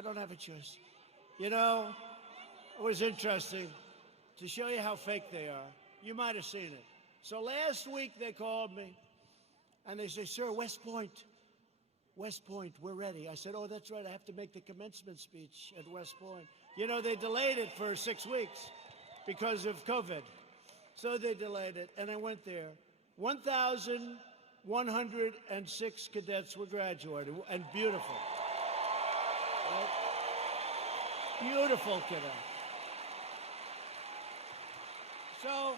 I don't have a choice. You know, it was interesting to show you how fake they are. You might have seen it. So last week they called me, and they say, sir, West Point, we're ready. I said, oh, that's right, I have to make the commencement speech at West Point. You know, they delayed it for 6 weeks because of COVID. So they delayed it, and I went there. 1,106 cadets were graduating, and beautiful. Right? Beautiful cadets. So,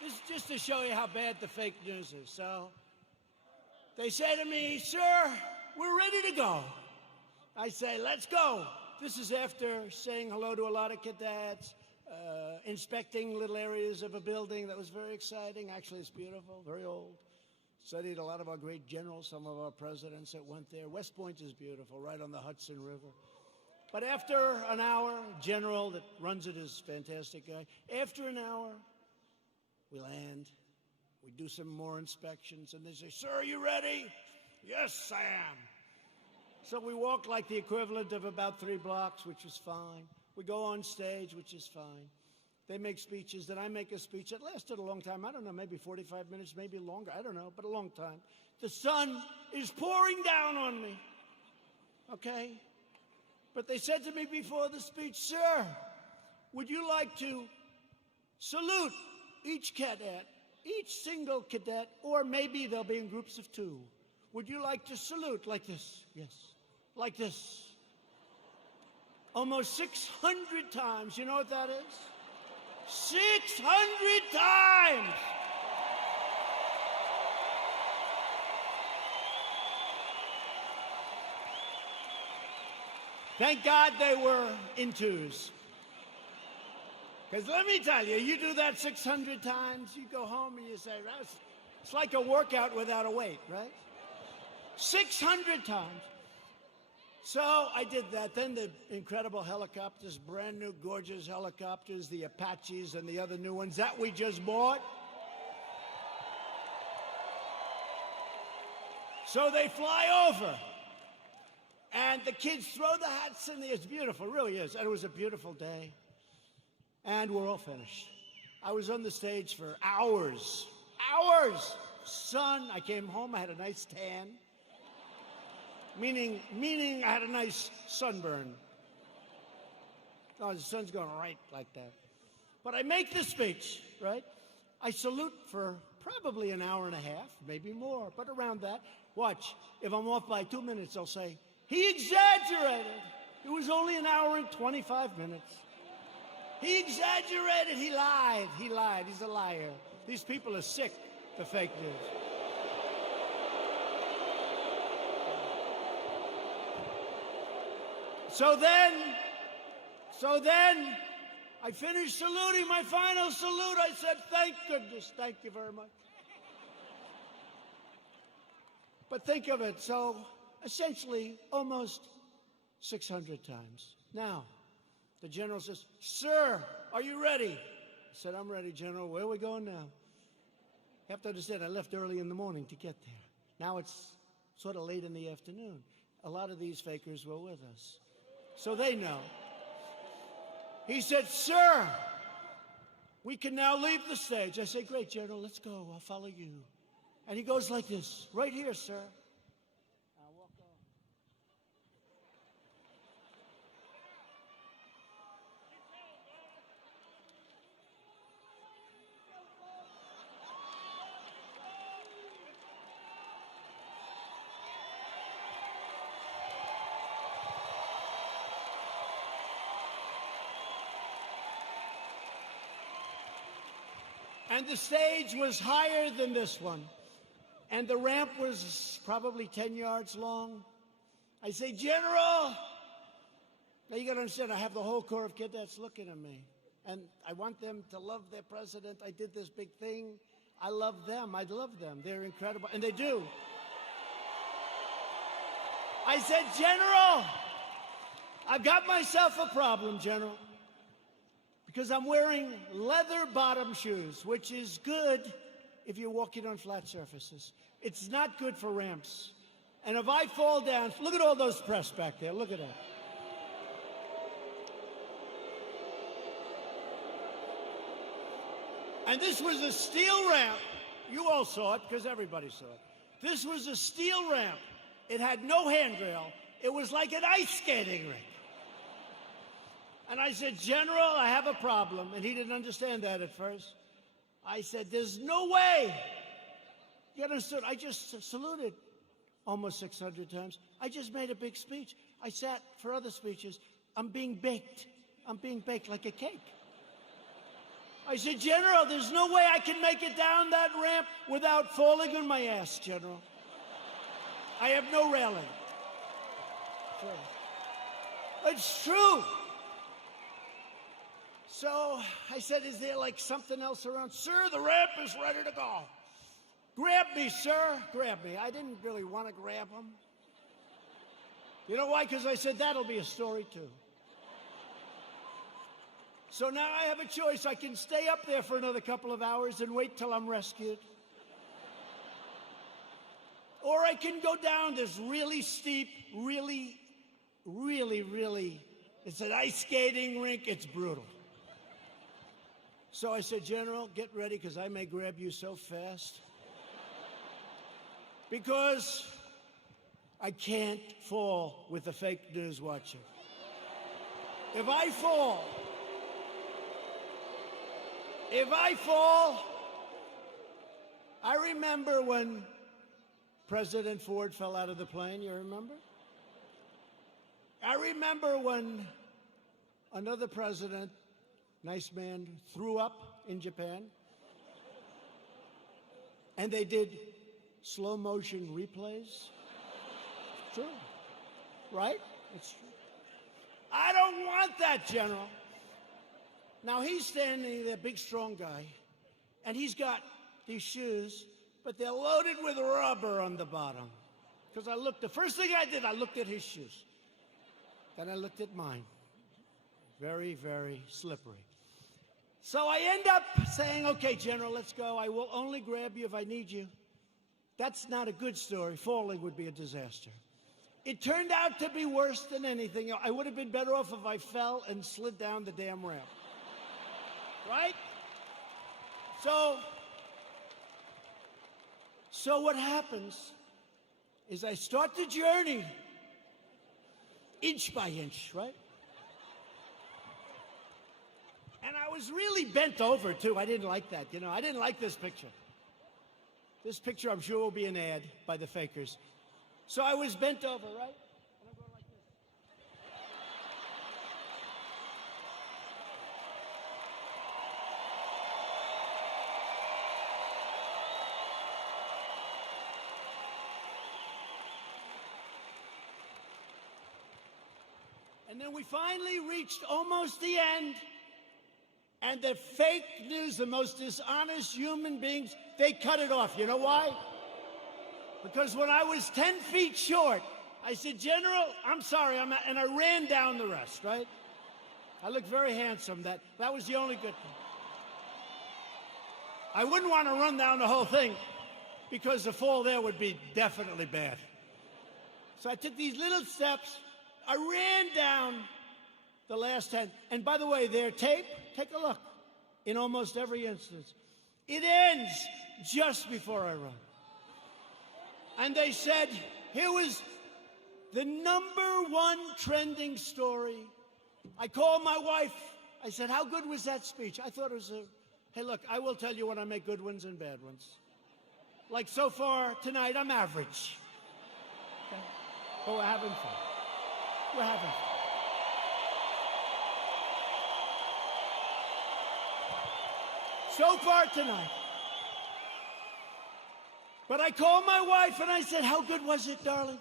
this is just to show you how bad the fake news is. So, they say to me, sir, we're ready to go. I say, let's go. This is after saying hello to a lot of cadets, inspecting little areas of a building that was very exciting. Actually, it's beautiful, very old. Studied a lot of our great generals, some of our presidents that went there. West Point is beautiful, right on the Hudson River. But after an hour, general that runs it is a fantastic guy. After an hour, we land. We do some more inspections, and they say, sir, are you ready? Yes, I am. So we walk like the equivalent of about 3 blocks, which is fine. We go on stage, which is fine. They make speeches, then I make a speech that lasted a long time. I don't know, maybe 45 minutes, maybe longer. I don't know, but a long time. The sun is pouring down on me, okay? But they said to me before the speech, sir, would you like to salute each cadet, each single cadet, or maybe they'll be in groups of 2. Would you like to salute like this? Yes. Like this. Almost 600 times. You know what that is? 600 times! Thank God they were in 2s. Because let me tell you, you do that 600 times, you go home and you say, it's like a workout without a weight, right? 600 times. So I did that. Then the incredible helicopters, brand new, gorgeous helicopters, the Apaches and the other new ones that we just bought. So they fly over. And the kids throw the hats in the air. It's beautiful, it really is. And it was a beautiful day. And we're all finished. I was on the stage for hours. Hours! Sun, I came home, I had a nice tan. Meaning I had a nice sunburn. Oh, the sun's going right like that. But I make the speech, right? I salute for probably an hour and a half, maybe more, but around that. Watch, if I'm off by 2 minutes, I'll say, he exaggerated. It was only an hour and 25 minutes. He exaggerated, he lied, he's a liar. These people are sick, the fake news. So then, I finished saluting, my final salute. I said, thank goodness, thank you very much. But think of it, so essentially almost 600 times. Now, the general says, sir, are you ready? I said, I'm ready, General. Where are we going now? You have to understand, I left early in the morning to get there. Now it's sort of late in the afternoon. A lot of these fakers were with us. So they know. He said, sir, we can now leave the stage. I say, great, General, let's go. I'll follow you. And he goes like this, right here, sir. I'll walk on. And the stage was higher than this one. And the ramp was probably 10 yards long. I say, General! Now you gotta understand, I have the whole Corps of Cadets looking at me. And I want them to love their president. I did this big thing. I love them. I love them. They're incredible. And they do. I said, General, I've got myself a problem, General. Because I'm wearing leather bottom shoes, which is good if you're walking on flat surfaces. It's not good for ramps. And if I fall down, look at all those press back there. Look at that. And this was a steel ramp. You all saw it because everybody saw it. This was a steel ramp. It had no handrail. It was like an ice skating rink. And I said, General, I have a problem. And he didn't understand that at first. I said, there's no way. You understood? I just saluted almost 600 times. I just made a big speech. I sat for other speeches. I'm being baked. I'm being baked like a cake. I said, General, there's no way I can make it down that ramp without falling on my ass, General. I have no railing. It's true. So I said, is there like something else around? Sir, the ramp is ready to go. Grab me, sir. Grab me. I didn't really want to grab him. You know why? Because I said, that'll be a story too. So now I have a choice. I can stay up there for another couple of hours and wait till I'm rescued. Or I can go down this really steep, really, it's an ice skating rink. It's brutal. So I said, General, get ready because I may grab you so fast. Because I can't fall with the fake news watching. If I fall, I remember when President Ford fell out of the plane, you remember? I remember when another president, nice man, threw up in Japan, and they did slow motion replays. It's true, right? It's true. I don't want that, General. Now he's standing there, big, strong guy, and he's got these shoes, but they're loaded with rubber on the bottom. Because the first thing I did, I looked at his shoes. Then I looked at mine. Very, very slippery. So I end up saying, okay, General, let's go. I will only grab you if I need you. That's not a good story. Falling would be a disaster. It turned out to be worse than anything. I would have been better off if I fell and slid down the damn ramp. Right? So what happens is I start the journey inch by inch, right? And I was really bent over, too. I didn't like that, you know. I didn't like this picture. This picture, I'm sure, will be an ad by the fakers. So I was bent over, right? And I'm going like this. And then we finally reached almost the end. And the fake news, the most dishonest human beings, they cut it off. You know why? Because when I was 10 feet short, I said, General, I'm sorry, and I ran down the rest, right? I looked very handsome. That was the only good thing. I wouldn't want to run down the whole thing because the fall there would be definitely bad. So I took these little steps. I ran down the last 10. And by the way, their tape, take a look. In almost every instance, it ends just before I run. And they said, here was the #1 trending story. I called my wife. I said, how good was that speech? I thought it was hey, look, I will tell you when I make good ones and bad ones. Like so far tonight, I'm average. Okay? But we're having fun. We're having fun. So far tonight. But I called my wife and I said, how good was it, darling?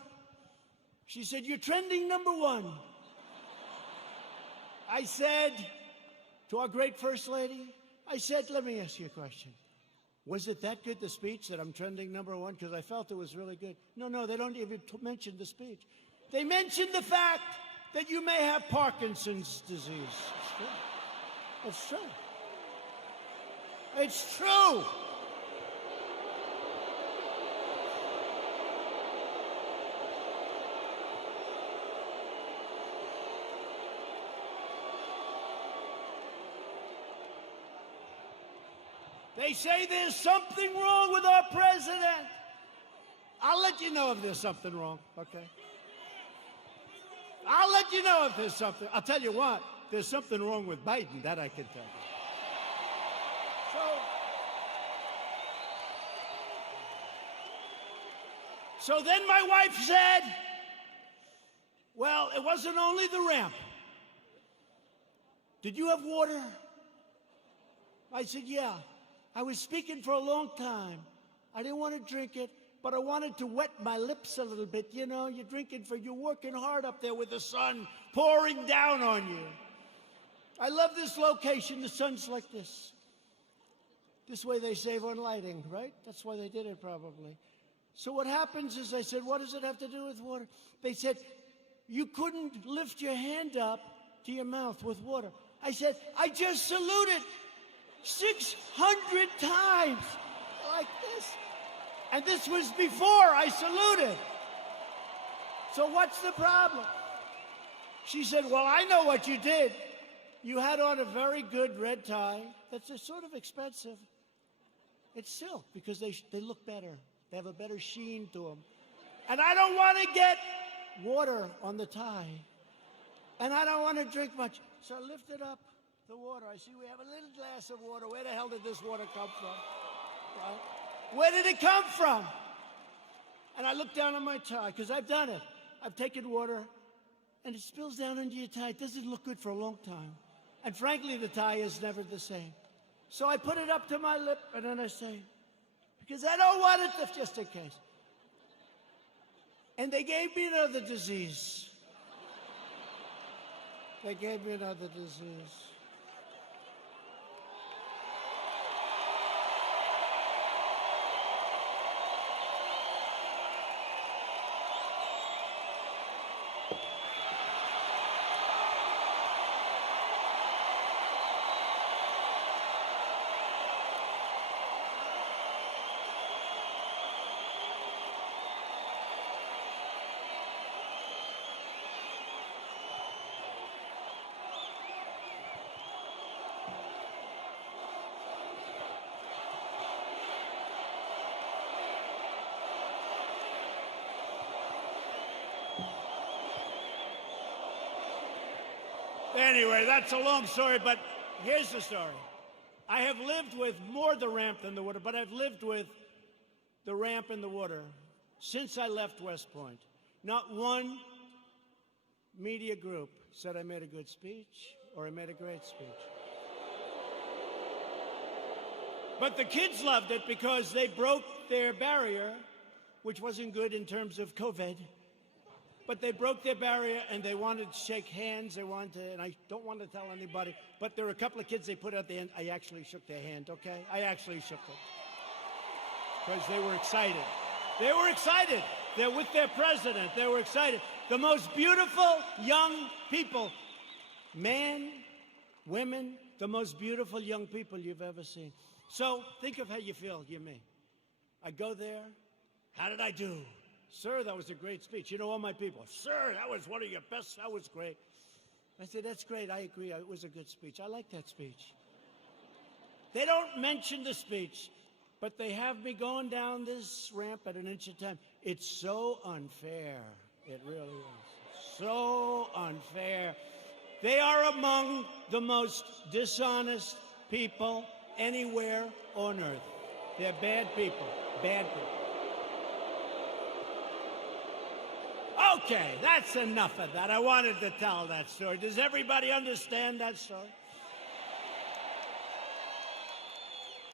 She said, you're trending #1. I said to our great First Lady, I said, let me ask you a question. Was it that good, the speech, that I'm trending #1? Because I felt it was really good. No, they don't even mention the speech. They mentioned the fact that you may have Parkinson's disease. It's true. It's true. They say there's something wrong with our president. I'll let you know if there's something wrong, okay? I'll let you know if there's something. I'll tell you what, there's something wrong with Biden, that I can tell you. So then my wife said, well, it wasn't only the ramp. Did you have water? I said, yeah. I was speaking for a long time. I didn't want to drink it, but I wanted to wet my lips a little bit. You know, you're working hard up there with the sun pouring down on you. I love this location. The sun's like this. This way they save on lighting, right? That's why they did it probably. So what happens is I said, what does it have to do with water? They said, you couldn't lift your hand up to your mouth with water. I said, I just saluted 600 times like this. And this was before I saluted. So what's the problem? She said, well, I know what you did. You had on a very good red tie. That's sort of expensive. It's silk because they look better. They have a better sheen to them. And I don't want to get water on the tie. And I don't want to drink much. So I lifted up the water. I see we have a little glass of water. Where the hell did this water come from? Right? Where did it come from? And I looked down on my tie, because I've done it. I've taken water, and it spills down into your tie. It doesn't look good for a long time. And frankly, the tie is never the same. So I put it up to my lip, and then I say, because I don't want it to, just in case. And they gave me another disease. They gave me another disease. Anyway, that's a long story, but here's the story. I have lived with more the ramp than the water, but I've lived with the ramp and the water since I left West Point. Not one media group said I made a good speech or I made a great speech. But the kids loved it because they broke their barrier, which wasn't good in terms of COVID. But they broke their barrier, and they wanted to shake hands. They wanted to, and I don't want to tell anybody, but there were a couple of kids they put at the end. I actually shook their hand, okay? I actually shook them. Because they were excited. They were excited. They're with their president. They were excited. The most beautiful young people, men, women, the most beautiful young people you've ever seen. So think of how you feel, you me. I go there. How did I do? Sir, that was a great speech. You know, all my people, sir, that was one of your best, that was great. I said, that's great, I agree, it was a good speech. I like that speech. They don't mention the speech, but they have me going down this ramp at an inch at a time. It's so unfair. It really is. So unfair. They are among the most dishonest people anywhere on earth. They're bad people, bad people. Okay, that's enough of that. I wanted to tell that story. Does everybody understand that story?